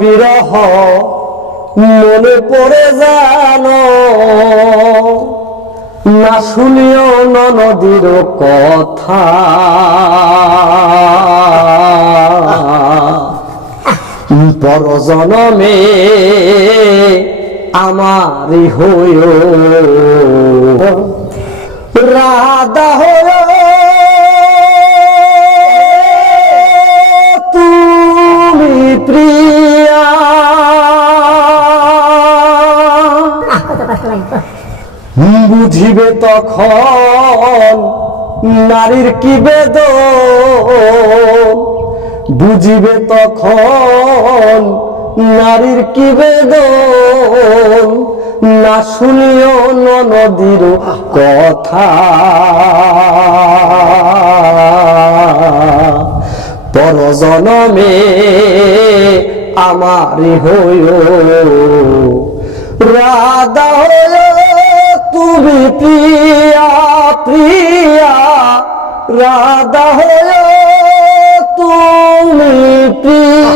বিরহ মনে পড়ে জানো না শুনিও নদীর কথা। পর জনমে আমারই হইও। রাধা হইও বুঝিবে তখন নারীর কি বেদ বুঝিবে তখন নারীর কি বেদ না শুনিও নদীর কথা। পর জনমে আমারই হইও। রাধা হয়ে তুমি প্রিয়া প্রিয়া। রাধা হয়ে তুমি প্রিয়া।